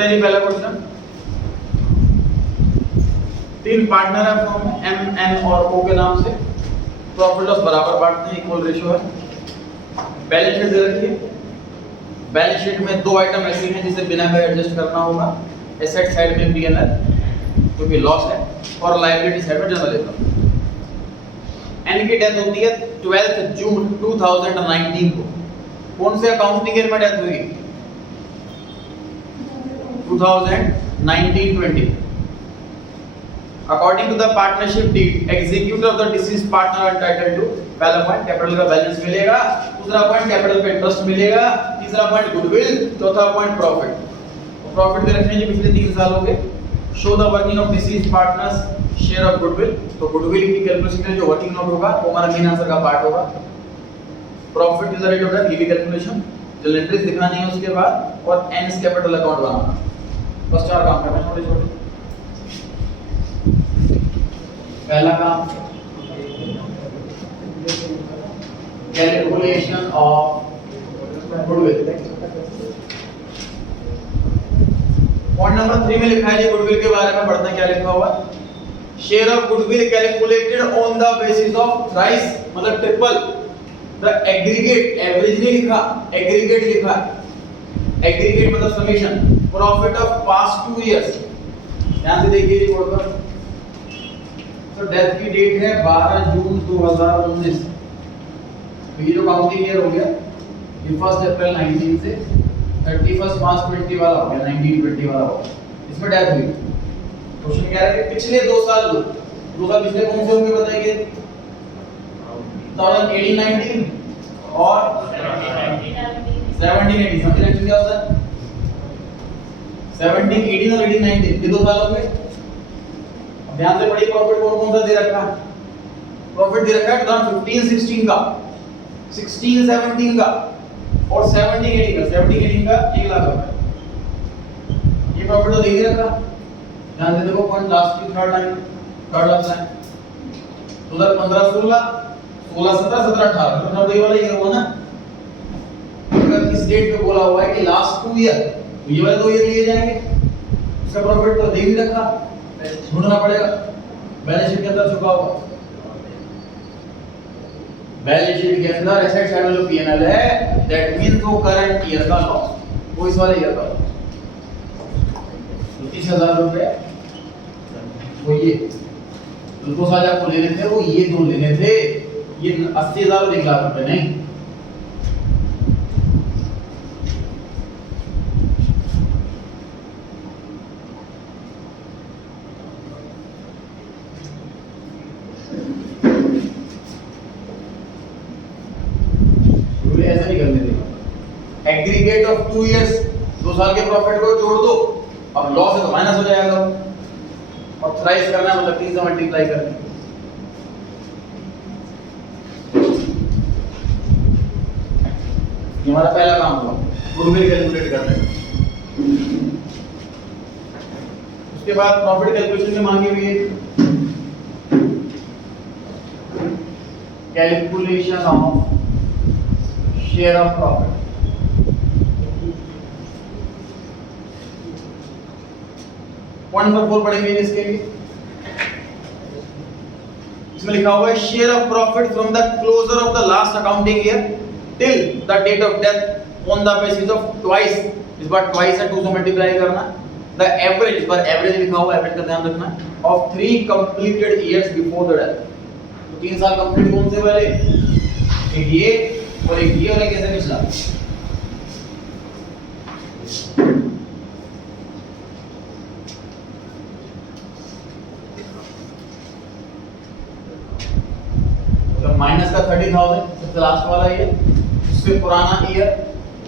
करते हैं जी पहला क्वेश्चन। तीन पार्टनर है फॉर्म में एम एन और ओ के नाम से, प्रॉफिट लॉस बराबर बांटते हैं, इक्वल रेशियो है। बैलेंस शीट दे रखी है, बैलेंस शीट में दो आइटम ऐसे हैं जिसे बिना करे एडजस्ट करना होगा। एसेट साइड में पीएनएल क्योंकि लॉस है, और लायबिलिटी साइड में जनरल इनकम। एन की डेथ होती है 12 जून 2019 को। कौन से अकाउंटिंग ईयर में डेथ हुई? 2019-20। According to the partnership deed, executor of the deceased partner are entitled to, पहला पॉइंट कैपिटल का बैलेंस मिलेगा, दूसरा पॉइंट कैपिटल का इंटरेस्ट मिलेगा, तीसरा पॉइंट गुडविल, चौथा पॉइंट प्रॉफिट। प्रॉफिट दे रखे हैं जी पिछले 3 सालों के। Show the working of deceased partners share of goodwill, तो गुडविल की कैलकुलेशन में जो वर्किंग नोट होगा वो हमारा मेन आंसर का पार्ट होगा। Profit is the rate of death, ये भी कैलकुलेशन, जो एंट्रीज दिखानी है उसके बाद, और एनएस कैपिटल अकाउंट बनाना। बस 4 काम करना छोटे छोटे। पहला काम calculation of goodwill. Point number 3 में लिखा है जी गुडविल के बारे में, पढ़ते हैं क्या लिखा हुआ। Share of goodwill calculated on the basis of thrice, मतलब ट्रिपल द एग्रीगेट, एवरेज नहीं लिखा, एग्रीगेट लिखा। एग्रीगेट मतलब summation profit of past 2 years. ध्यान से देखिए रिपोर्ट पर। तो डेथ की डेट है 12 जून 2019। तो ये जो काउंटिंग ईयर हो गया ये 1 अप्रैल 19 से 31 मार्च 20 वाला हो गया, 1920 वाला हो गया। इसमें डेथ हुई। क्वेश्चन कह रहा है कि पिछले 2 साल पिछले कौन से होंगे बताइए? 2018-19 और 17-18। समझ रहे क्या होता है? 17-18 और 18-19 ये 2 साल होंगे। ध्यान से पढ़िए प्रॉफिट कौन सा दे रखा है। प्रॉफिट दे रखा है 2015-16 का, 16-17 का और 17-18 का। 17-18 का 1 लाख रुपए ये प्रॉफिट तो दे ही रखा। ध्यान से देखो पॉइंट लास्ट की थर्ड लाइन है 2015-16, 16-17, 17-18 मतलब ये वाला ईयर हुआ ना। अगर इस डेट पे बोला हुआ है कि लास्ट 2 ईयर, तो ये वाले 2 ईयर लिए जाएंगे। इसका प्रॉफिट तो दे ही रखा, ढूंढना पड़ेगा बैलेंस शीट के अंदर छुपा हुआ। बैलेंस शीट के अंदर एसेट साइड में जो पीएनएल है दैट मींस वो करंट ईयर का लॉस, वो इस वाले ईयर का लॉस। 30,000 रुपए वो ये 2 साल आपको लेने थे, वो ये 2 लेने थे, ये 80,000 और 1 लाख रुपए नहीं। ऐसा नहीं करने देगा। एग्रीगेट ऑफ 2 इयर्स, 2 साल के प्रॉफिट को जोड़ दो, अब लॉस है तो माइनस हो जाएगा, और थ्राइस करना है मतलब 3 से मल्टीप्लाई करना। ये हमारा पहला काम हुआ, गुडविल कैलकुलेट करना है। उसके बाद प्रॉफिट कैलकुलेशन में मांगी हुई है calculation of share of profit. Point number 4 पढ़ेंगे इसके लिए। इसमें लिखा हुआ है share of profit from the closure of the last accounting year till the date of death on the basis of twice, इस बार ट्वाइस है 2 से मल्टीप्लाई करना, द एवरेज, इस बार एवरेज लिखा हुआ, एवरेज का ध्यान रखना, of 3 completed years before the death. तो 3 साल कंप्लीट कौन से वाले? एक ये और एक ये और एक ऐसे पिछला। तो माइनस का 30,000 सबसे लास्ट वाला ये, उससे पुराना ईयर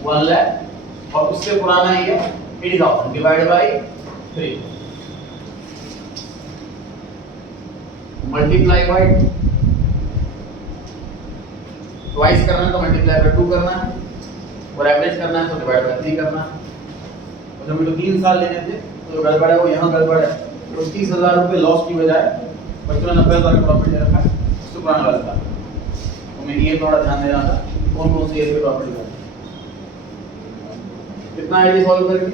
1 लाख और उससे पुराना year 80,000 divide by 3 multiply by twice करना है तो मल्टीप्लाई बाय 2 करना है, और एवरेज करना है तो डिवाइड बाय 3 करना है। और जब मुझे 3 साल लेने थे तो जो गड़बड़ है वो यहाँ गड़बड़ है। तो 30,000 रुपए लॉस की बजाय बच्चों ने 90,000 का प्रॉफिट ले रखा है, उससे पुराना वाला था। तो मैं ये थोड़ा ध्यान देना था कौन कौन से ईयर पे प्रॉफिट है। कितना है ये सॉल्व करके?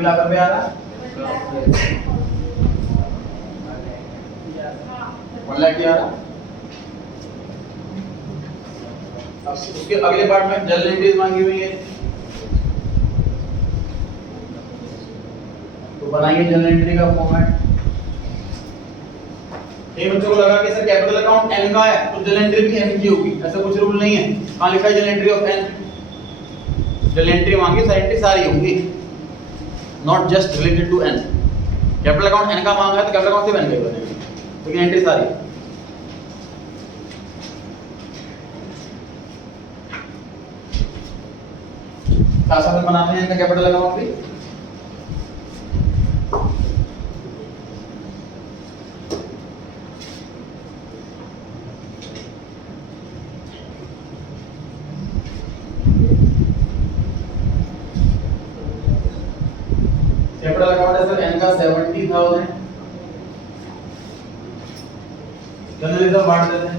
गुडविल आकर पे आ रहा है 1 लाख आ रहा। अब उसके अगले पार्ट में जनरल एंट्रीज मांगी हुई है, तो बनाइए जनरल एंट्री का फॉर्मेट। ये बच्चों को लगा कि सर कैपिटल अकाउंट एन का है तो जनरल एंट्री भी एन की होगी, ऐसा कुछ रूल नहीं है। कहां लिखा है general entry of N? General entry मांगी सारी सारी होंगी, not just related to N. Capital account N का मांगा है तो कैपिटल अकाउंट सिर्फ एन का बनेगा, लेकिन एंट्री सारी। साथ में बनाते हैं इनका कैपिटल अकाउंट भी। कैपिटल अकाउंट है सर एन का 70,000, जनरल रिजर्व बांट देते हैं।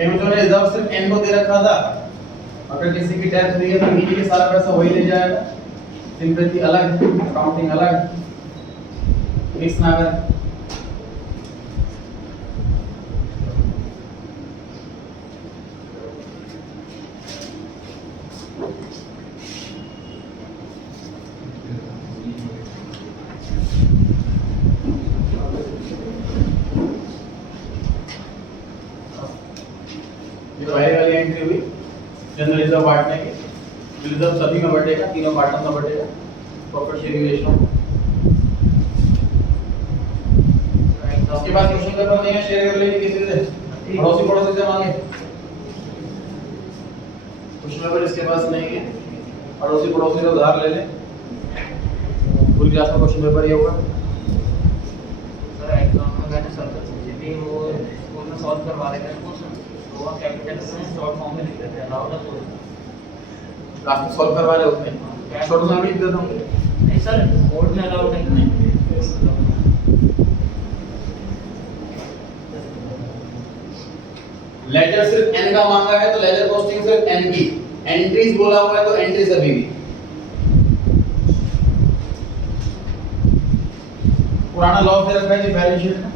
एमजोन ने रिजर्व सिर्फ एन को दे रखा था, अगर किसी की डेथ हुई है तो नीचे के सारा पैसा वही ले जाएगा, सिंपैथी अलग, अकाउंटिंग अलग, मिक्स ना करें। पहले वाली एंट्री हुई जनरल रिजर्व बांटने की, रिजर्व सभी में बटेगा, तीनों पार्टनर में बटेगा, प्रॉफिट शेयरिंग रेशियो। उसके बाद क्वेश्चन पेपर नहीं है, शेयर कर लेंगे किसी से, पड़ोसी से मांगे। क्वेश्चन पेपर इसके पास नहीं है, पड़ोसी से उधार ले ले। पूरी क्लास में क्वेश्चन पेपर ये होगा। सर एग्जाम में मैंने सब भी वो स्कूल में सॉल्व करवा देते हैं क्वेश्चन, तो वो कैपिटल में शॉर्ट फॉर्म में लिख देते हैं, अलाउड है तो क्लास में सॉल्व करवा रहे होते हैं, शॉर्ट में भी लिख देता हूं। नहीं सर बोर्ड में अलाउड है कि नहीं? लेजर सिर्फ एन का मांगा है तो लेजर कॉस्टिंग सिर्फ एन की, एंट्रीज बोला हुआ है तो एंट्री सभी की। पुराना लॉ दे रखा है जी बैलेंस शीट में,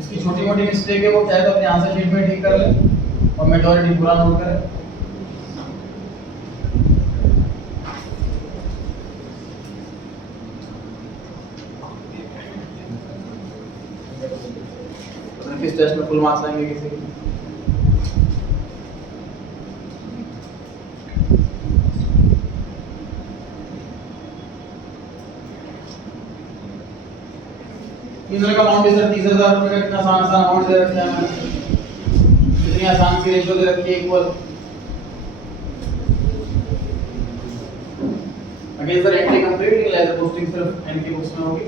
इसकी छोटी मोटी मिस्टेक है वो चाहे तो अपने आंसर शीट में ठीक कर ले और मेजॉरिटी पूरा नोट करे। किस टेस्ट में फुल मार्क्स आएंगे किसी के? तीसरे का अमाउंट है सर 30,000 रुपए का, कितना आसान अमाउंट दे रखा है, कितनी आसान सी रेशियो दे रखी है equal. Again sir entry complete, ledger posting सिर्फ एन की बुक्स में होगी।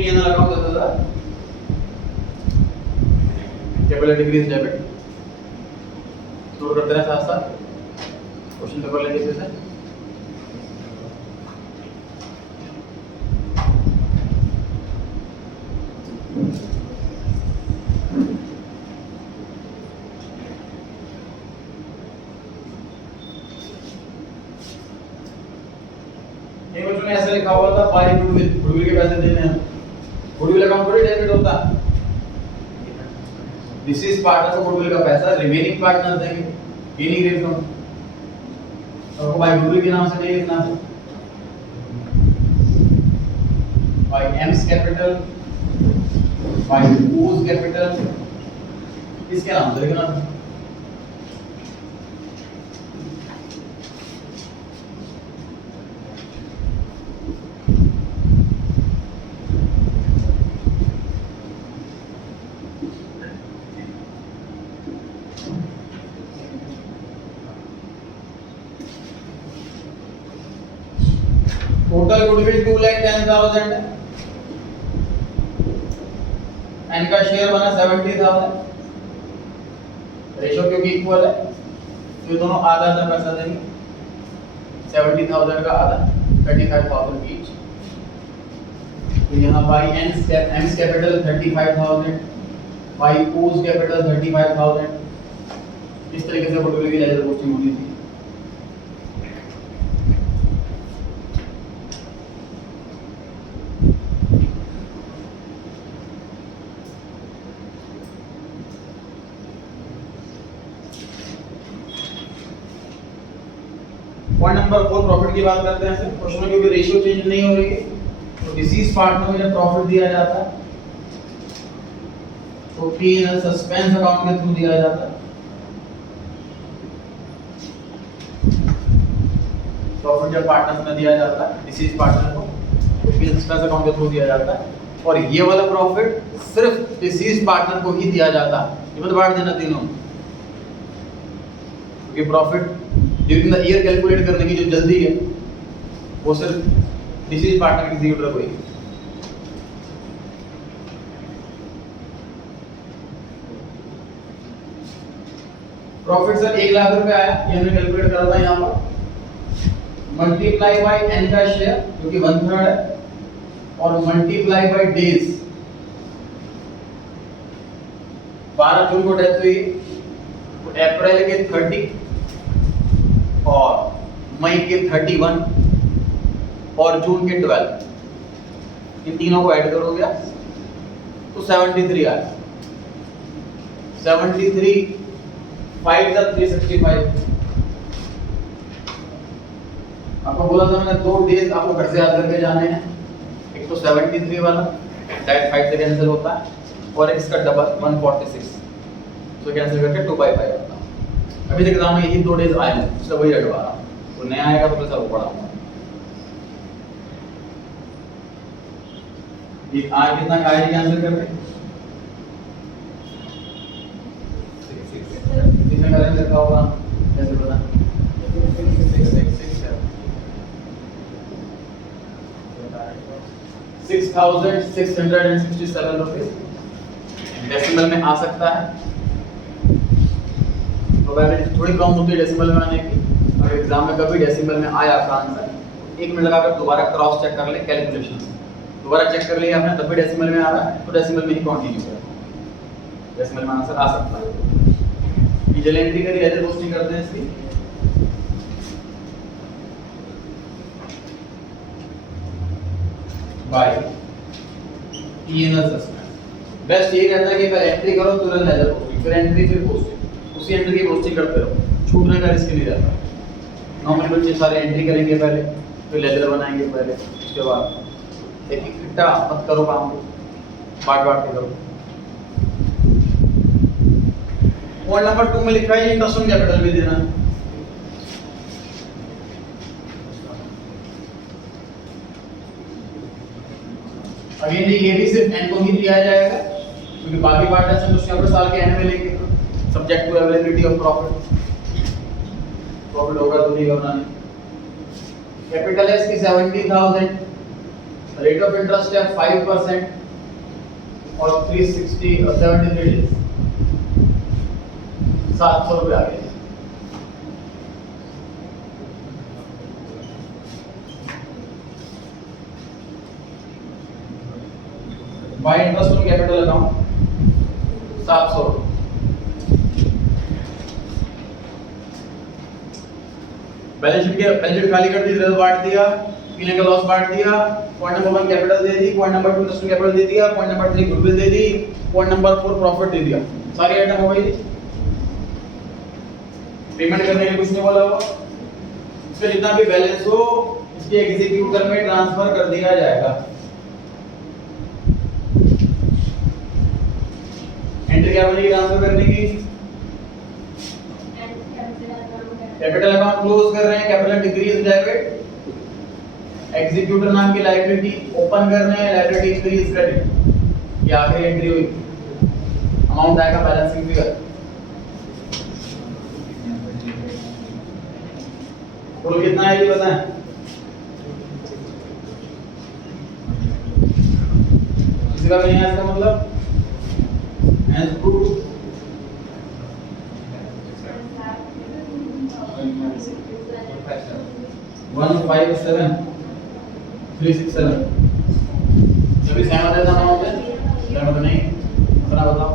P&L account 10,000, capital decrease debit store करते हैं साथ साथ। क्वेश्चन पेपर लेंगे इसे से। ये बच्चों ने ऐसे लिखा हुआ था बाय गुडविल, गुडविल के पैसे देने हैं। गुडविल अकाउंट थोड़ी डेबिट होता, this is partner of goodwill का पैसा, रिमेनिंग पार्टनर देंगे, ये नहीं रेट कम। और बाय गुडविल के नाम से नहीं लिखना है, बाय एम्स कैपिटल, बाय ओज कैपिटल, इसके नाम से लिखना है। टोटल गुडविल 2,10,000 है, एन का शेयर बना 70,000, रेशो क्योंकि इक्वल है तो दोनों आधा आधा पैसा देंगे। 70,000 का आधा 35,000 ईच। तो यहाँ बाई एम्स कैपिटल 35,000, बाई ओज कैपिटल 35,000। इस तरीके से गुडविल की लेजर पोस्टिंग होनी थी। पॉइंट नंबर 4 प्रॉफिट की बात करते हैं। सर क्वेश्चन में क्योंकि रेशियो चेंज नहीं हो रही है, तो डिसीज पार्टनर में जब प्रॉफिट दिया जाता है तो P&L सस्पेंस अकाउंट के थ्रू दिया जाता है। प्रॉफिट जब पार्टनर्स में दिया जाता है डिसीज पार्टनर को, तो P&L सस्पेंस अकाउंट के थ्रू दिया जाता है। और ये वाला प्रॉफिट सिर्फ डिसीज पार्टनर को ही दिया जाता है। ये मत बांट देना तीनों, क्योंकि profit during the year calculate करने की जो जल्दी है वो सिर्फ डिसीज पार्टनर एग्जीक्यूटर को ही। प्रॉफिट सर 1 लाख रुपए आया, ये हमने कैलकुलेट करा था यहाँ पर, मल्टीप्लाई बाय एन का शेयर जो कि 1/3 है, और मल्टीप्लाई बाय डेज। 12 जून को डेथ हुई, तो अप्रैल के 30 और मई के 31 और जून के 12, इन तीनों को ऐड करोगे तो 73 आया। 73 5 + 365। आपको बोला था मैंने 2 डेज आपको घर से याद करके जाने हैं। एक तो 73 वाला डायरेक्ट 5 से कैंसिल होता है, और इसका डबल 146, तो कैंसिल करके 2/5 आता है। अभी तक एग्जाम में यही 2 डेज आए हैं, इसलिए वही रटवा रहा हूं। तो नया आएगा तो सब पढ़ाऊंगा। ये आज कितना का है आंसर कर रहे हैं? कितना करेंगे लिखा होगा कैसे पता? 6,667 रुपए डेसिमल में आ सकता है। प्रोबेबिलिटी थोड़ी कम होती है डेसिमल में आने की। अगर एग्जाम में कभी डेसिमल में आया आपका आंसर, 1 मिनट लगाकर दोबारा क्रॉस चेक कर ले कैलकुलेशन, दोबारा चेक कर लिया आपने तब भी डेसिमल में आ रहा है, तो डेसिमल में ही कंटिन्यू करें, डेसिमल में आंसर आ सकता है। ये जल एंट्री करी लेजर पोस्टिंग करते हैं इसकी। Bye P&L suspense. बेस्ट यही रहता है कि पहले एंट्री करो तुरंत लेजर पोस्टिंग, फिर एंट्री फिर पोस्टिंग, उसी एंट्री की पोस्टिंग करते रहो, छूटने का रिस्क नहीं रहता। नॉर्मल बच्चे सारे एंट्री करेंगे पहले, फिर लेजर बनाएंगे पहले, उसके बाद एक इकट्ठा मत करो काम को, बांट बांट के करो। पॉइंट नंबर 2 में लिखा है इंटरेस्ट ऑन कैपिटल भी देना है। अगेन ये भी सिर्फ एंड को ही दिया जाएगा, क्योंकि बाकी पार्टनर्स हम उसके ऊपर साल के एंड में लेंगे, subject to availability of profit. Profit होगा तो नहीं होना नहीं। कैपिटल है इसकी 70,000, रेट ऑफ इंटरेस्ट है 5% और 360 और 73 डेज, 700 रुपए आ गए। Bye interest on capital account 700। Balance sheet खाली कर दी, रिजर्व बांट दिया, पीने का लॉस बांट दिया, पॉइंट नंबर 1 कैपिटल दे दी, point number 2 interest on capital दे दिया, पॉइंट नंबर 3 गुडविल दे दी, पॉइंट नंबर 4 प्रॉफिट दे दिया। सारी आइटम हो गई। पेमेंट करने के कुछ नहीं बोला हुआ। इसमें जितना भी बैलेंस हो इसके एग्जीक्यूटर में ट्रांसफर कर दिया जाएगा। एंट्री क्या बनेगी ट्रांसफर करने की? कैपिटल अकाउंट क्लोज कर रहे हैं, कैपिटल डिक्रीज डेबिट, एग्जीक्यूटर नाम की लायबिलिटी ओपन कर रहे हैं, लायबिलिटी इंक्रीज क्रेडिट। ये आखिरी एंट्री हुई, अमाउंट आएगा बैलेंसिंग फिगर। कुल कितना है ये बताएं? इसका नहीं है, इसका मतलब as proof 157,367 सभी सहमत है अमाउंट है? सहमत नहीं? अपना बताओ।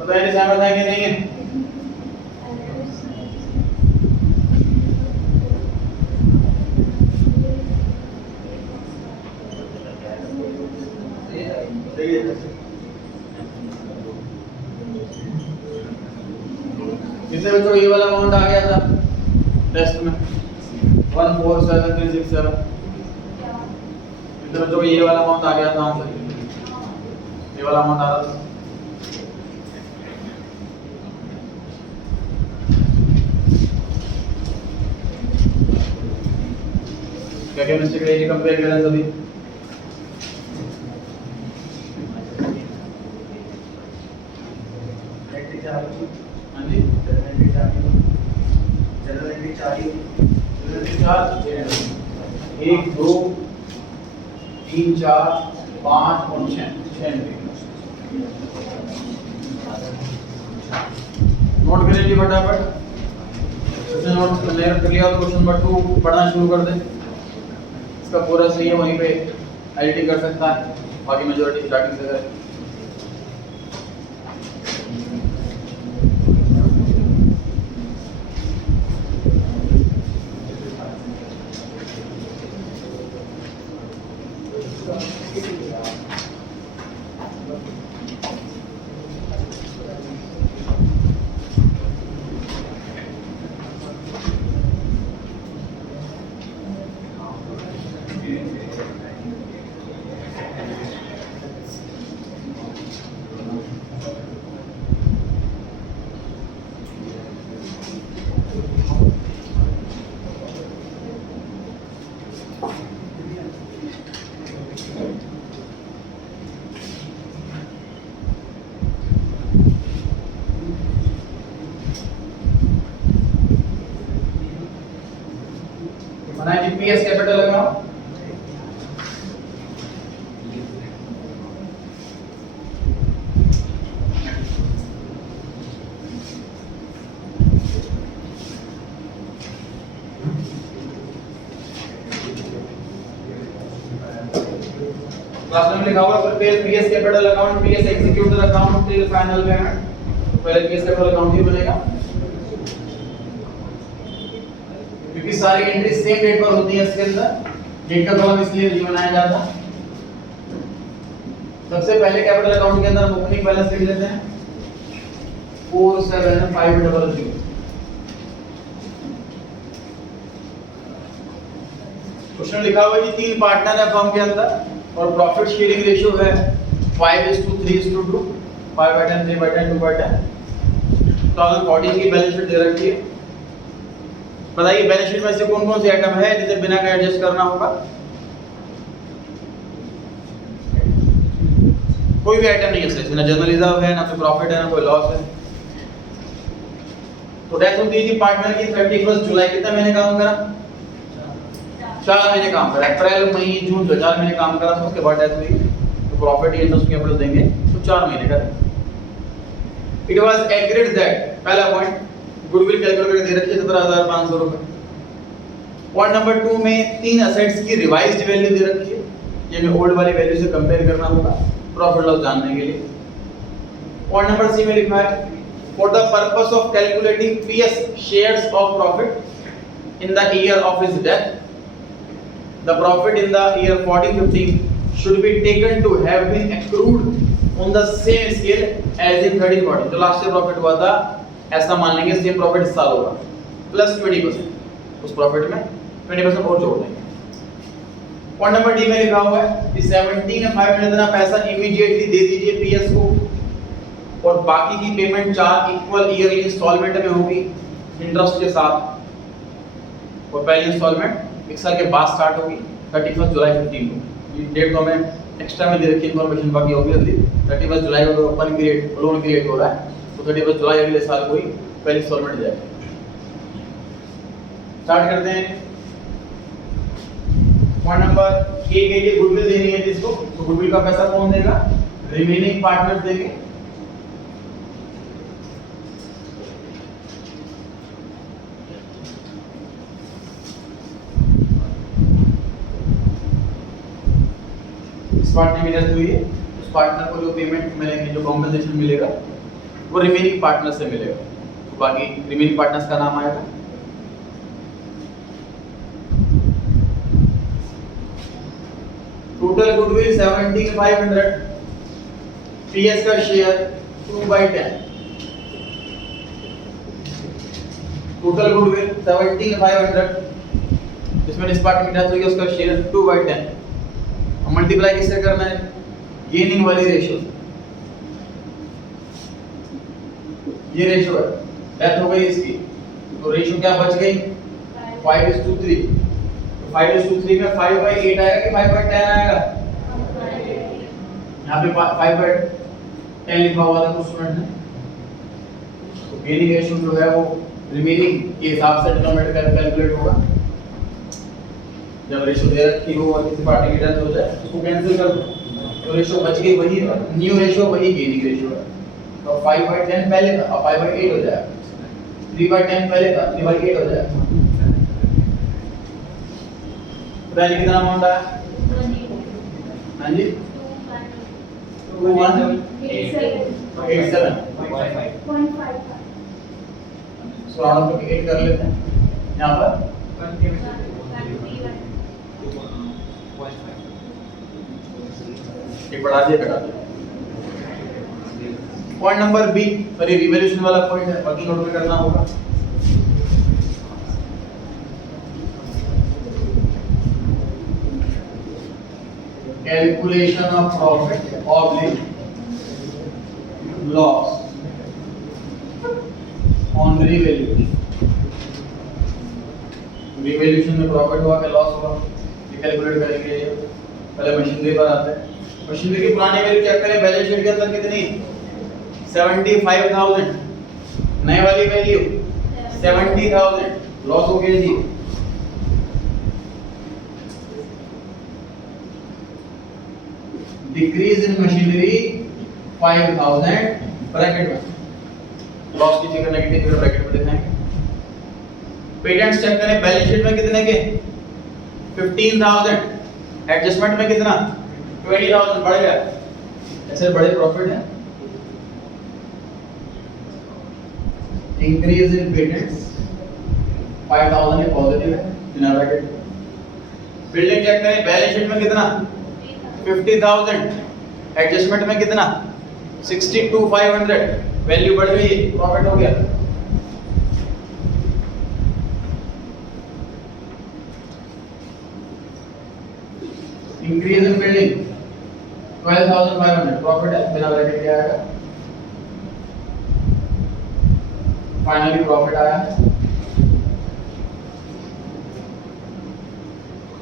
बताइए सहमत है कि नहीं है? कितने बच्चों ये वाला अमाउंट आ गया था टेस्ट में? 147,367। कितने बच्चों ये वाला अमाउंट आ गया था आंसर? ये वाला अमाउंट आ रहा था। क्या क्या मिस्टेक रही है? कंपेयर करें सभी। हाँ जी, एक, दो, तीन, चार, पाँच और छः। नोट कर लीजिए फटाफट। नोट कर लिया तो क्वेश्चन नंबर 2 पढ़ना शुरू कर दे। इसका पूरा सही है, वहीं पे एडिटिंग कर सकता है, बाकी मेजॉरिटी स्टार्टिंग से करें। बनाए जीपीएस कैपिटल लगाओ। क्लास में लिखा हुआ prepare PS capital account, PS executive account till final payment. तो पहले पीएस कैपिटल अकाउंट ही बनेगा, क्योंकि सारी एंट्री सेम डेट पर होती है। इसके अंदर डेट का कॉलम इसलिए नहीं बनाया जाता। सबसे पहले कैपिटल अकाउंट के अंदर हम ओपनिंग बैलेंस लिख लेते हैं 47,500। क्वेश्चन लिखा हुआ है कि 3 पार्टनर है फर्म के अंदर और प्रॉफिट शेयरिंग रेशियो है 5:3:2, 5/10, 3/10, 2/10। 2014 की बैलेंस शीट दे रखी है। बताइए बैलेंस शीट में से कौन कौन से आइटम है जिसे बिना के एडजस्ट करना होगा? कोई भी आइटम नहीं है इसमें, ना जनरल रिजर्व है, ना कोई प्रॉफिट है, ना कोई लॉस है। तो डेथ होती थी पार्टनर की 31 जुलाई। कितने महीने काम करा? 4 महीने काम करा। अप्रैल, मई, जून, 4 महीने काम करा। तो उसके बाद डेथ हुई, तो प्रॉफिट या इंटरेस्ट कैपिटल देंगे तो 4 महीने का। इट वाज एग्रीड दैट, पहला पॉइंट, गुडविल कैलकुलेट करके दे रखी है 17,500 रुपए। पॉइंट नंबर 2 में 3 असेट्स की रिवाइज्ड वैल्यू दे रखी है, ये में ओल्ड वाली वैल्यू से कंपेयर करना होगा प्रॉफिट लॉस जानने के लिए। पॉइंट नंबर सी में लिखा है for the purpose of calculating PS shares of profit in the year of his death, the profit in the year 14-15 should be taken to have been accrued on the same scale as in 13-14। जो last year profit हुआ था ऐसा मान लेंगे same profit इस साल होगा, plus 20% उस प्रॉफिट में 20% और जोड़ देंगे। पॉइंट नंबर डी में लिखा हुआ है कि 17,500 इतना पैसा इमीडिएटली दे दीजिए पीएस को, और बाकी की पेमेंट 4 इक्वल ईयरली इंस्टॉलमेंट में होगी इंटरेस्ट के साथ। और पहली इंस्टॉलमेंट 1 साल के बाद स्टार्ट होगी 31 जुलाई 15 को। ये डेट तो हमें एक्स्ट्रा में दे रखी इन्फॉर्मेशन, बाकी ऑब्वियसली 31 जुलाई को ओपन क्रिएट लोन क्रिएट हो रहा है तो 31 जुलाई अगले साल को ही पहली इंस्टॉलमेंट जाएगी। स्टार्ट करते हैं। पॉइंट नंबर ए के लिए गुडविल देनी है जिसको, तो गुडविल का पैसा कौन देगा? रिमेनिंग पार्टनर देंगे। जिस पार्टनर की डेथ हुई है उस पार्टनर को जो पेमेंट मिलेंगे, जो कॉम्पेंसेशन मिलेगा वो रिमेनिंग पार्टनर से मिलेगा। तो बाकी रिमेनिंग पार्टनर्स का नाम आएगा। टोटल गुडविल 17,500, पीएस का शेयर 2/10। टोटल गुडविल 17,500, जिसमें जिस पार्टनर की डेथ हुई है उसका शेयर 2/10। अब मल्टीप्लाई किससे करना है? गेनिंग वाली रेशियो से। ये रेशियो है, डेथ हो गई इसकी, तो रेशियो क्या बच गई? 5:3। तो 5:3 में 5/8 आएगा कि 5/10 आएगा? यहाँ पे 5/10 लिखा हुआ था कुछ स्टूडेंट ने। तो गेनिंग रेशियो जो है वो रिमेनिंग के हिसाब से डिनोमिनेटर कैलकुलेट होगा। जब रेशियो दे रखी हो और किसी पार्टी की डेथ हो जाए उसको कैंसिल कर दो, तो रेशियो बच गई वही है, न्यू रेशियो वही गेनिंग रेशियो है। तो 5/10 पहले था, अब 5/8 हो जाएगा। 3/10 पहले था, 3/8 हो जाएगा। पहले कितना अमाउंट आया? हाँ जी 2187 सो राउंड ऑफ 8 कर लेते हैं यहाँ पर। एक बढ़ा दिया घटा दिया। पॉइंट नंबर बी, पर ये रिवैल्यूएशन वाला पॉइंट है, वर्किंग नोट में करना होगा। Calculation of profit oblique loss on revaluation. Revaluation में प्रॉफिट हुआ क्या लॉस हुआ, ये कैलकुलेट करेंगे। पहले मशीनरी पर आते हैं। मशीनरी की पुरानी वैल्यू चेक करें, बैलेंस शीट के अंदर कितनी? 75,000। नए वाली वैल्यू 70,000, लॉस हो गया जी। डिक्रीज इन मशीनरी 5,000 ब्रैकेट में, लॉस की फिगर नेगेटिव फिगर ब्रैकेट में दिखाएंगे। पेटेंट्स चेक करें, बैलेंस शीट में कितने के? 15,000, एडजस्टमेंट में कितना? 20,000, बढ़ गया। ऐसे बड़े प्रॉफिट है। इंक्रीज इन पेटेंट्स 5,000 ये पॉजिटिव है बिना ब्रैकेट। बिल्डिंग चेक करें, बैलेंस शीट में कितना? 50,000, एडजस्टमेंट में कितना? 62,500, वैल्यू बढ़ गई, प्रॉफिट हो गया। इंक्रीज इन बिल्डिंग 12,500, प्रॉफिट है बिना ब्रैकेट के आएगा। फाइनली प्रॉफिट आया।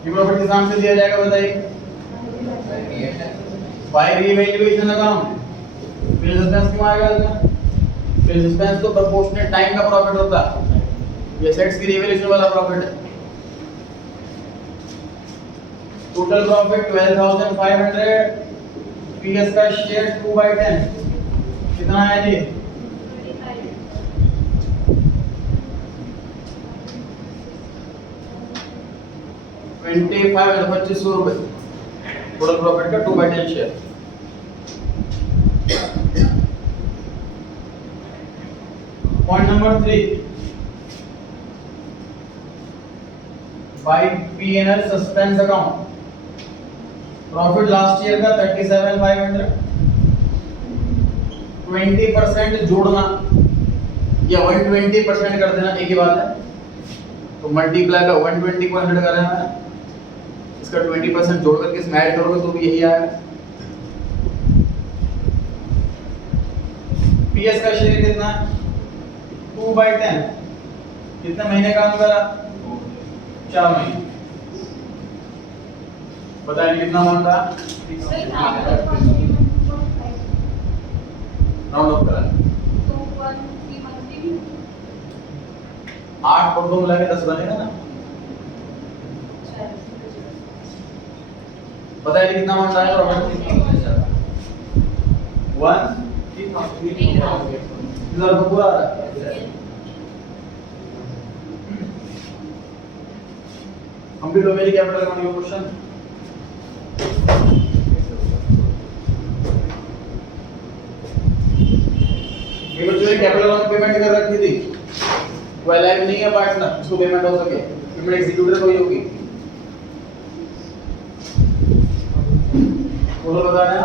ये प्रॉफिट किस नाम से दिया जाएगा बताइए? By revaluation account. फिर सस्पेंस क्यों आएगा इसमें? फिर सस्पेंस तो प्रोपोर्शनल टाइम का प्रॉफिट होता है, ये सेट्स की रीवैल्यूएशन वाला प्रॉफिट है। टोटल प्रॉफिट 12,500, पीएस का शेयर 2/10 कितना आया जी? 25,000 रुपए। टोटल प्रॉफिट का 2/10 share. Point number 3, by P&L suspense account. Profit last year का 37,500, 20% जोड़ना या 120% कर देना एक ही बात है। तो मल्टीप्लाई का 120 को 100 कर रहे हैं, इसका 20% जोड़ करके इसमें ऐड करोगे तो भी यही आएगा। पीएस का शेयर कितना? 2/10। कितने महीने काम करा? 4 महीने। बताइए कितना अमाउंट था? राउंड ऑफ करा 8 और 2 मिला के 10 बनेगा ना। बताइए कितना अमाउंट आया प्रॉफिट? 1 पूरा आ रहा है। कंप्लीट हो गया कैपिटल अकाउंट का क्वेश्चन। ये बच्चों ने कैपिटल अकाउंट पेमेंट कर रखी थी, वो अलाइव नहीं है पार्टनर, उसको पेमेंट हो सके, पेमेंट एग्जीक्यूटर को ही होगी। बोलो बताना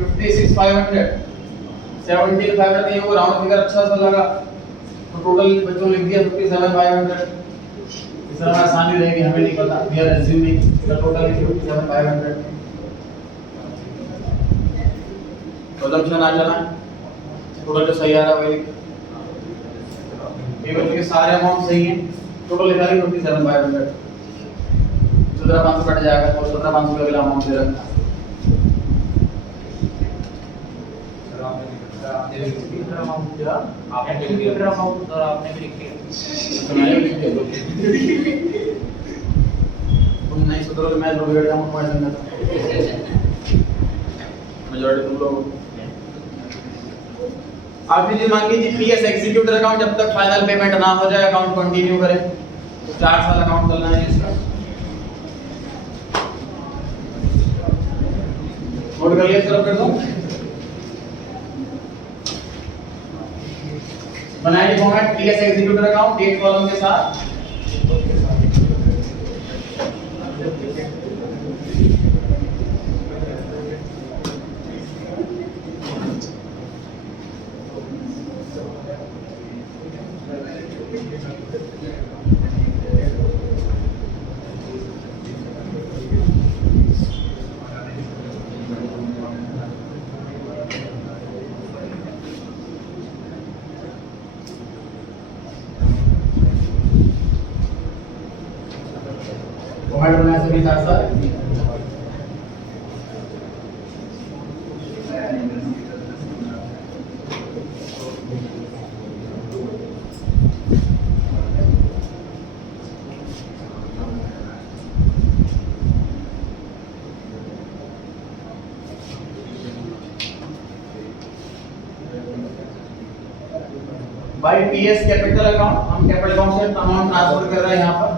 56,500 17,500 नहीं वो राउंड फिगर अच्छा सा लगा तो टोटल बच्चों ने लिख दिया 57,500। इसमें आसानी रहेगी, हमें नहीं पता, we are assuming the total is 57,500। Assumption आ जाना, टोटल जो सही आ रहा है वही ये बच्चों के सारे अमाउंट सही हैं, टोटल लिखा है 57,500। 17,500 कट जाएगा और 17,500 का अगला अमाउंट दे रखा है। आपने भी लिख दिया और आपने भी लिख दिया। तुम नहीं सुधरोगे मैं लोग बिगड़ जाऊंगा तुम्हारे संग में, मेजॉरिटी तुम लोग। आखिरी चीज मांगी थी पीएस एग्जीक्यूटर अकाउंट, जब तक फाइनल पेमेंट ना हो जाए अकाउंट कंटिन्यू करें, 4 साल अकाउंट चलना है इसका। नोट कर लिया, चलो कर दो। बनाइए format PS executor account date column के साथ। फॉर्मेट बनाए सभी साथ साथ। बाय पीएस कैपिटल अकाउंट, हम कैपिटल अकाउंट से अमाउंट ट्रांसफर कर रहे हैं यहाँ पर,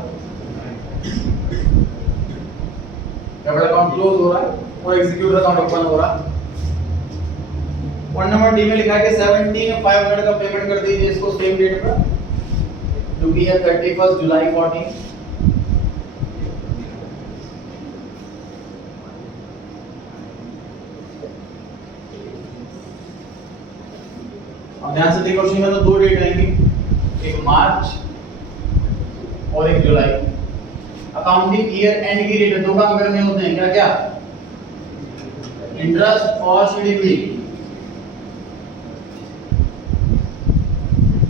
कैपिटल अकाउंट क्लोज हो रहा है और एग्जीक्यूटर अकाउंट ओपन हो रहा है। 1 नंबर डी में लिखा है कि 17,500 का पेमेंट कर दीजिए इसको सेम डेट पर, जो कि है 31 जुलाई 14। अब ध्यान से देखो, क्वेश्चन में तो 2 डेट आएंगी, एक मार्च और एक जुलाई। अकाउंटिंग ईयर एंड की डेट 2 काम करने होते हैं, क्या क्या? इंटरेस्ट और सीडीपी।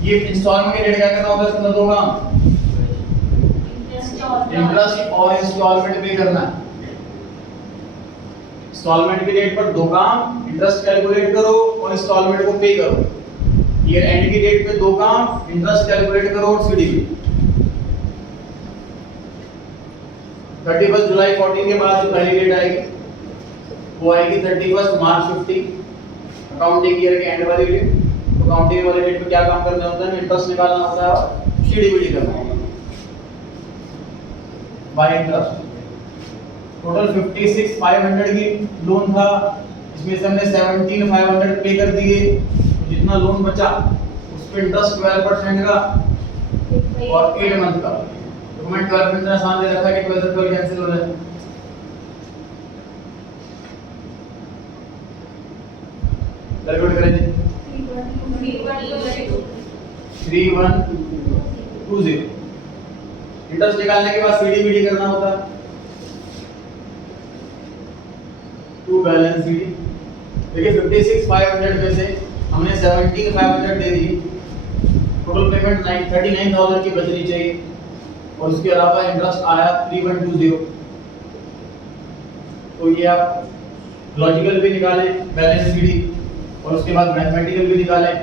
ये इंस्टॉलमेंट की डेट क्या करना होता है इसमें 2 काम, इंटरेस्ट और इंस्टॉलमेंट पे करना। इंस्टॉलमेंट की डेट पर 2 काम, इंटरेस्ट कैलकुलेट करो और इंस्टॉलमेंट को पे करो। ईयर एंड की डेट पे 2 काम, इंटरेस्ट कैलकुलेट करो और सीडीपी। 31 जुलाई 14 के बाद जो पहली डेट आएगी वो आएगी 31 मार्च 15, अकाउंटिंग ईयर के एंड वाली डेट। तो अकाउंटिंग वाली डेट पे क्या काम करने होता है? इंटरेस्ट निकालना होता है और सीडीपी करना होता है बाय इंटरेस्ट। टोटल 56,500 की लोन था, इसमें से हमने 17,500 पे कर दिए, जितना लोन बचा उस पे इंटरेस्ट 12% का और 8 मंथ का। डॉक्यूमेंट 12% आसान दे रखा है कि 12 12 कैंसिल हो जाए। कैलकुलेट करें 3120। इंटरेस्ट निकालने के बाद सीडीबीडी करना होता है, टू बैलेंस सीडी। देखिए 56,500 में से हमने 17,500 दे दी, टोटल पेमेंट 39,000 की बचनी चाहिए और उसके अलावा इंटरेस्ट आया 3120। तो ये आप लॉजिकल भी निकालें बैलेंस सीडी और उसके बाद मैथमेटिकल भी निकालें,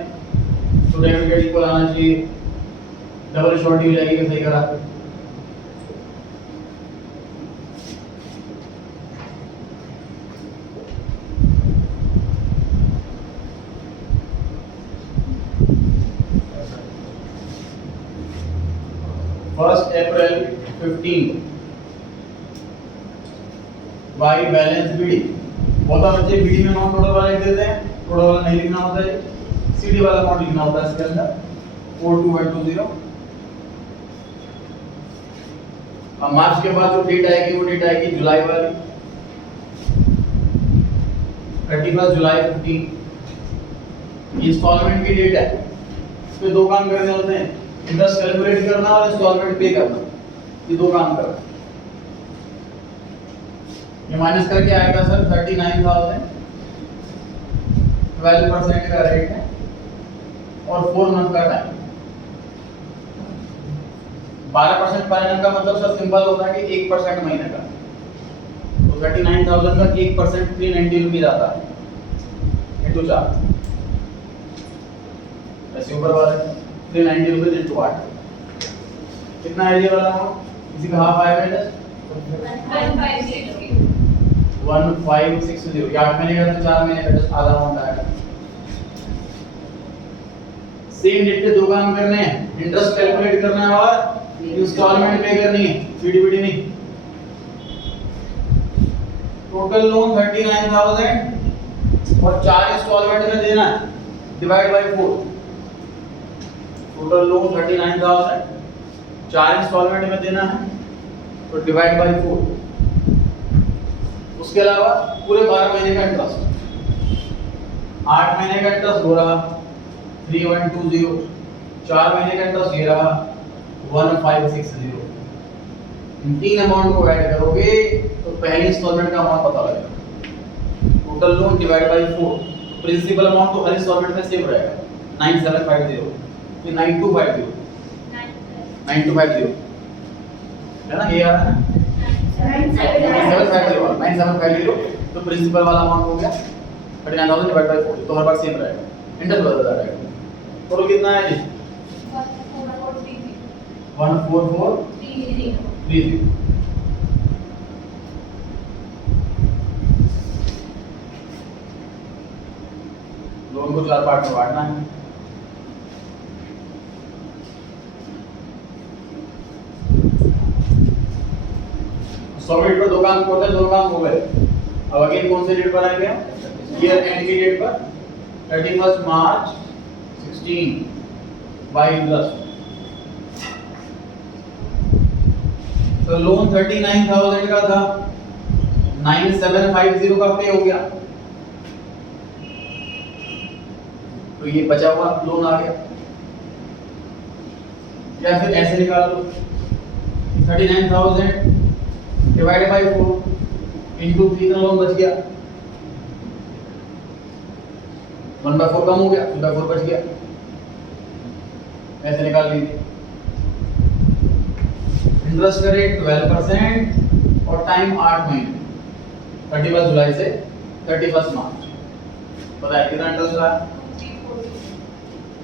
तो डेबिट क्रेडिट इक्वल आना चाहिए, डबल शॉर्ट हो जाएगी सही करा। First April 15 by balance BD. बहुत बच्चे बीडी में अमाउंट टोटल वाला लिख देते हैं, थोड़ा वाला नहीं लिखना होता है, सीडी वाला अमाउंट लिखना होता है इसके अंदर 42120। अब मार्च के बाद जो डेट आएगी वो डेट आएगी जुलाई वाली, 31 जुलाई 15। इंस्टॉलमेंट की डेट है, इस पे दो काम करने होते हैं, इंटरेस्ट कैलकुलेट करना और इंस्टॉलमेंट पे करना, ये दो काम करना। ये माइनस करके आएगा सर 39,000, 12% का रेट है और 4 मंथ का टाइम। 12% पर एनम का मतलब सर सिंपल होता है कि 1% महीने का, तो 39,000 का 1% 390 रुपीज आता है इंटू 4, ऐसे ऊपर वाले 390 रुपीज इंटू 8 कितना आइडिया वाला हो, किसी का हाफ आएगा 1560, 8 महीने का तो 4 महीने का जस्ट आधा अमाउंट आएगा। सेम डेट पे दो काम करने हैं, इंटरेस्ट कैलकुलेट करना है और इंस्टॉलमेंट पे करनी है, सीडीबीडी नहीं। टोटल लोन 39,000 और 4 इंस्टॉलमेंट में देना है, divide by 4। Total loan 39,000, 4 installment में देना है तो डिवाइड बाय 4। उसके अलावा पूरे 12 महीने का इंटरेस्ट, 8 महीने का इंटरेस्ट हो रहा 3120, 4 महीने का इंटरेस्ट ये रहा 1560। इन तीन अमाउंट को ऐड करोगे तो पहली इंस्टॉलमेंट का अमाउंट पता लगेगा। Total loan divide by 4, principal amount तो हर इंस्टॉलमेंट में सेम रहेगा 9750, ये 9250, 9250 है ना, ये आ रहा है ना 9750, तो प्रिंसिपल वाला अमाउंट हो गया 39,000 डिवाइड बाय 4, तो हर बार सेम रहेगा, इंटरेस्ट बदलता रहेगा। टोटल कितना है जी 14430। लोन को 4 पार्ट में बांटना है। सॉलिड पर दो काम करते हैं, दोनों काम हो गए। अब अगेन कौन से डेट पर आएंगे, ईयर एंड की डेट पर 31 मार्च 16 बाय इंटरेस्ट। तो लोन 39,000 का था, 9750 का पे हो गया, तो ये बचा हुआ लोन आ गया। या फिर ऐसे निकाल लो 39,000 डिवाइड बाय 4 इंटू 3 का लोन बच गया, 1/4 कम हो गया, 2/4 बच गया, ऐसे निकाल लीजिए। इंटरेस्ट का रेट 12% और टाइम 8 महीने, 31 जुलाई से 31 मार्च। बताइए कितना इंटरेस्ट रहा,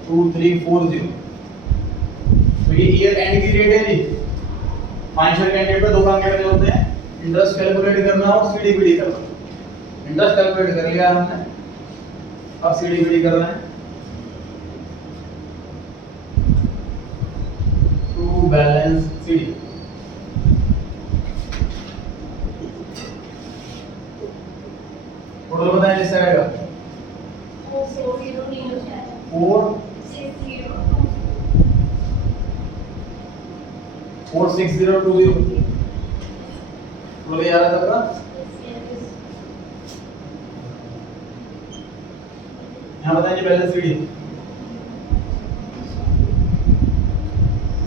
2340। तो ये ईयर एंड की रेट है जी। फाइनेंशियल कैंडिडेट पे दो काम करने होते हैं, इंटरेस्ट कैलकुलेट करना और सीडीबीडी करना। इंटरेस्ट कैलकुलेट कर लिया हमने, अब सीडीबीडी कर रहे हैं। टू बैलेंस सीडी, टोटल बताएं किससे आएगा 46020। टोटल ये आ रहा था आपका, यहाँ बताइए बैलेंस सीडी,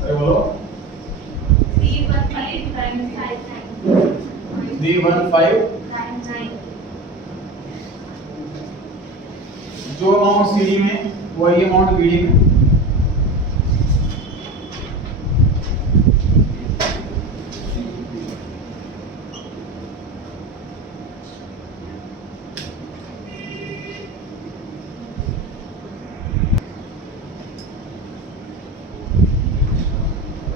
अरे बोलो 31599। जो अमाउंट सीडी में वही अमाउंट बीडी में।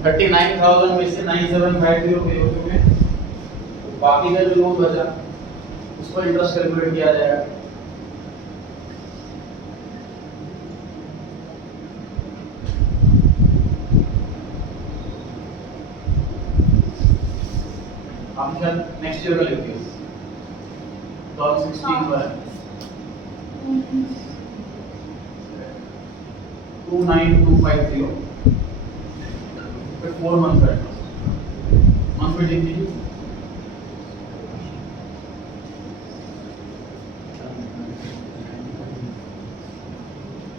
$39,000 में से 9750 पे हो चुके हैं, बाकी का जो लोन बचा उस पर इंटरेस्ट कैलकुलेट किया जाएगा। हम नेक्स्ट ईयर का लिखते हैं, 2016 पर 29,250 फिर 4 मंथ का मंथ में लिख दीजिए।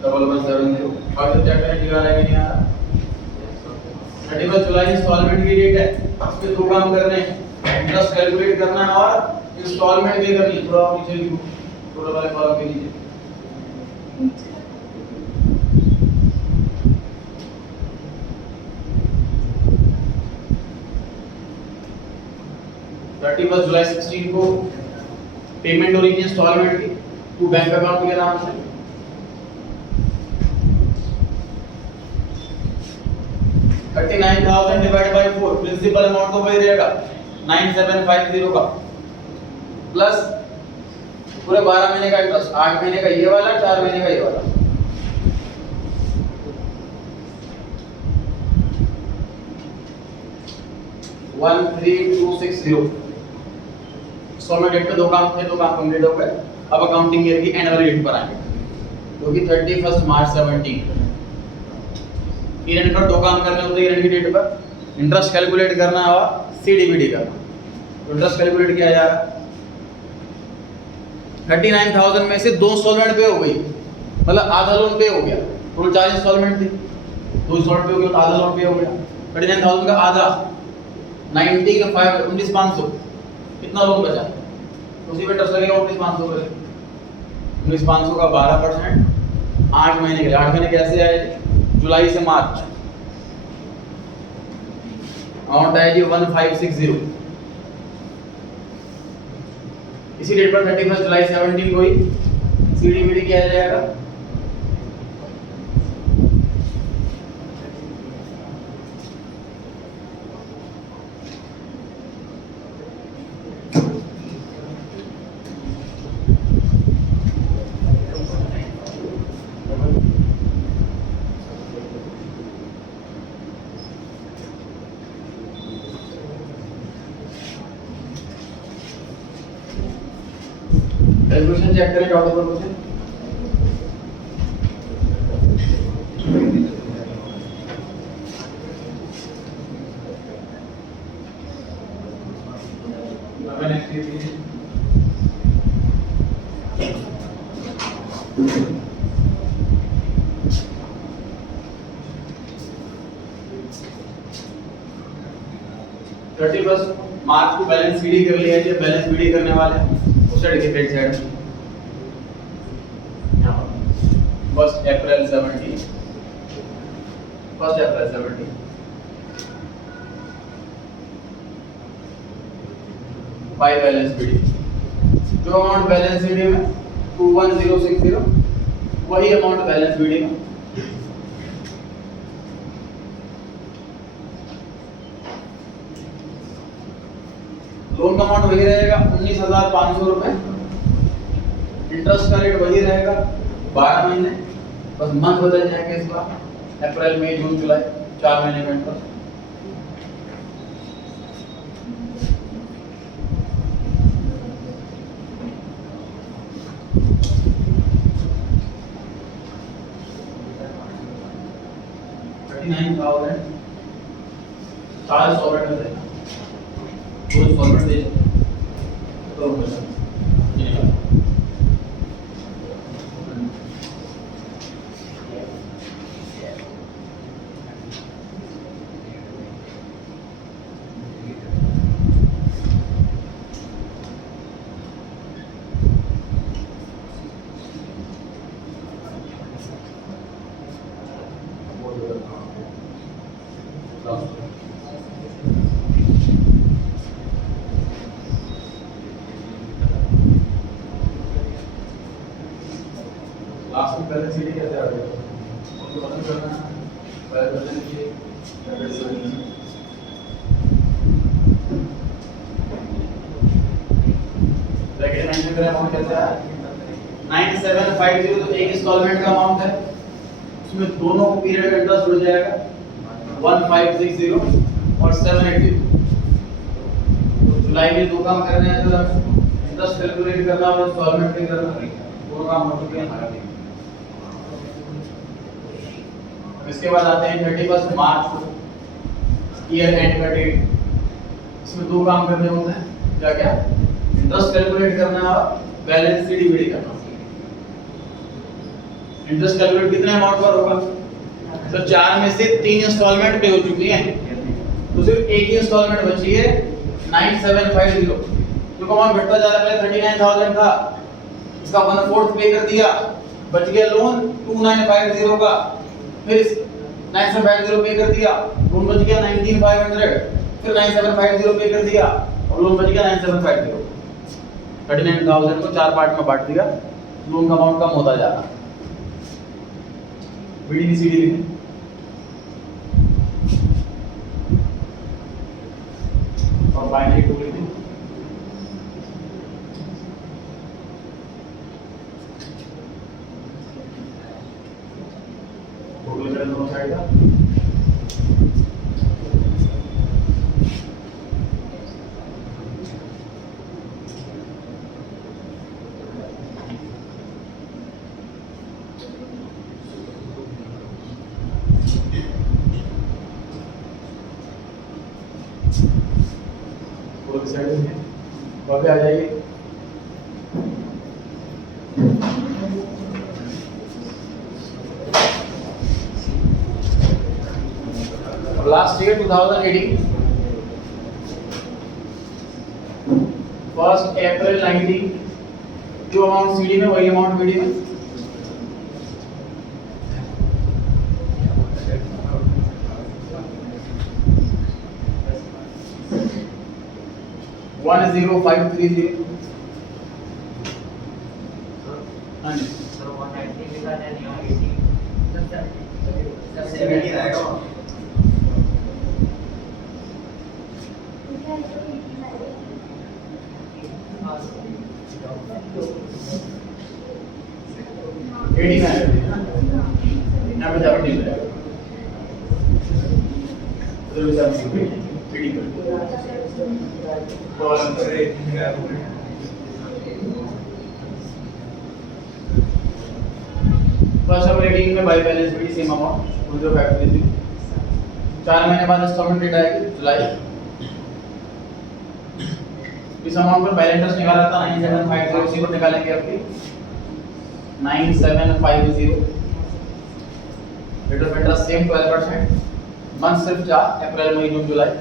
डबल 170 और जो चेक करें दिखा रहा है कि नहीं आ रहा। 31 जुलाई इंस्टॉलमेंट की डेट है, इस पे 2 काम करने हैं, इंटरेस्ट कैलकुलेट करना है और इंस्टॉलमेंट पे करनी है। थोड़ा और नीचे लिखो, थोड़ा वाले कॉलम पे लीजिए। जुलाई 16 को पेमेंट हो रही है इंस्टॉलमेंट की टू बैंक अकाउंट के नाम से। $39,000 डिवाइड बाय 4 प्रिंसिपल अमाउंट तो वही रहेगा 9750 का प्लस पूरे 12 महीने का इंटरेस्ट, 8 महीने का ये वाला, 4 महीने का ये वाला। $13,260 इंस्टॉलमेंट डेट पे 2 काम कंप्लीट हो गए। अब अकाउंटिंग ईयर की एनुअल डेट पर आएंगे, जो कि 31 मार्च 17। ईयर पर 2 काम करने होते हैं ईयर की डेट पर, इंटरेस्ट कैलकुलेट करना है और सीडीबीडी करना। तो इंटरेस्ट कैलकुलेट किया जा रहा है। 39,000 में से 2 इंस्टॉलमेंट पे हो गई, मतलब आधा लोन पे हो गया। टोटल 4 इंस्टॉलमेंट थी, 2 इंस्टॉलमेंट पे हो गया तो आधा लोन पे हो गया। 39,000 का आधा 19,500 कितना लोन बचा, उसी पे इंटरेस्ट लगेगा 19,500 पर। 19,500 का 12%, 8 महीने के लिए। 8 महीने कैसे आए, जुलाई से मार्च। अमाउंट आया जी 1560। इसी डेट पर 31 जुलाई 17 को ही सीडीबीडी किया जाएगा। कैलकुलेशन चेक करें क्या होता है क्वेश्चन। मार्च को बैलेंस बीडी कर लिया है, बैलेंस बीडी करने वाले हैं उस साइड के credit side first April 17 by balance BD. जो अमाउंट बैलेंस बीडी में 21060 वही अमाउंट बैलेंस बीडी में लोन का अमाउंट वही रहेगा 19,500 रुपए। इंटरेस्ट का रेट वही रहेगा 12 महीने, बस मंथ बदल जाएंगे इस बार, अप्रैल मई जून जुलाई 4 महीने का इंटरेस्ट। चार सॉल्वेंट में देना, 2 सॉल्वेंट दे तो लास्ट में पहले सीडी कैसे आ गया उनको पता करना है। पहले बदलने के लिए ब्रैकेट मेंशन करें अमाउंट कैसे आया 9750। तो एक इंस्टॉलमेंट का अमाउंट है, उसमें दोनों पीरियड का इंटरेस्ट जुड़ जाएगा 1560 और 780। तो जुलाई में 2 काम करने हैं, तो इंटरेस्ट कैलकुलेट करना और इंस्टॉलमेंट पे करना, वो दोनों काम हो चुके हैं। इसके बाद आते हैं 31 मार्च ईयर एंड का डेट। इसमें दो काम करने होते हैं, क्या क्या? इंटरेस्ट कैलकुलेट करना है और बैलेंस शीट डिवाइड करना। इंटरेस्ट कैलकुलेट कितने अमाउंट पर होगा? तो 4 में से 3 इंस्टॉलमेंट पे हो चुकी हैं, तो सिर्फ एक ही इंस्टॉलमेंट बची है 9750। जो अमाउंट घटता जा रहा है, पहले 39000 था, इसका 1/4 पे कर दिया, बच गया लोन 2950 का, फिर 9750 पे कर दिया, लोन बच गया 19500, फिर 9750 पे कर दिया और लोन बच गया 9750। 39000 को 4 पार्ट में बांट दिया, लोन का अमाउंट कम होता जा रहा। बीडीसीडी लिखें। और बाइनरी टू लिखें। टोटल करें दोनों साइड का। वापस आ जाइए। लास्ट ईयर 2018 1 अप्रैल 19, जो अमाउंट सीडी में वही अमाउंट बीडी में। वन 0530। हाँ जी सर 190 लिखा है नहीं 80 70 आएगा। एटी ना यहाँ पे जाकर ठीक है। फर्स्ट ऑफ रेटिंग में बाय बैलेंस भी सेम अमाउंट 2533। 4 महीने बाद इंस्टॉलमेंट डेट आएगी जुलाई। इस अमाउंट पर पहले इंटरेस्ट निकाला था 9750 निकालेंगे आपकी 9750। Rate of interest same 12%। Month सिर्फ 4 अप्रैल मई जून जुलाई।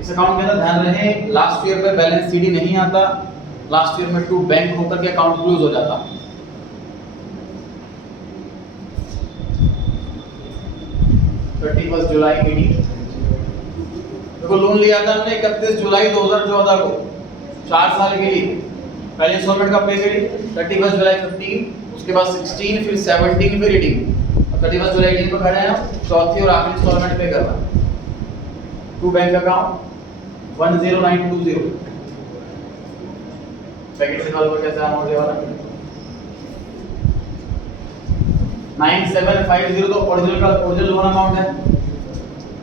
इस अकाउंट के अंदर ध्यान रहे लास्ट ईयर पे बैलेंस सीडी नहीं आता, लास्ट ईयर में टू बैंक होकर के अकाउंट क्लोज हो जाता। जुलाई 18 देखो लोन लिया था हमने 31 जुलाई 2014 को 4 साल के लिए। पहले इंस्टॉलमेंट का पे करी 31 जुलाई 15, उसके बाद 16, फिर 17 पे रीडिंग और 31 जुलाई 18 पे खड़े हैं हम, चौथी और आखिरी इंस्टॉलमेंट पे करना। To bank account 10920। पैकेट से सॉल्व कैसे अमाउंट वाला 9750 तो ओरिजिनल लोन अमाउंट है,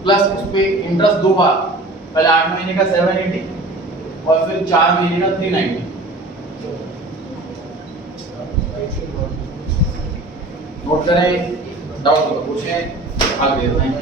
प्लस उस पे इंटरेस्ट 2 बार, पहले 8 महीने का 780 और फिर 4 महीने का 390। नोट करें, डाउट हो तो पूछें, आगे देते हैं।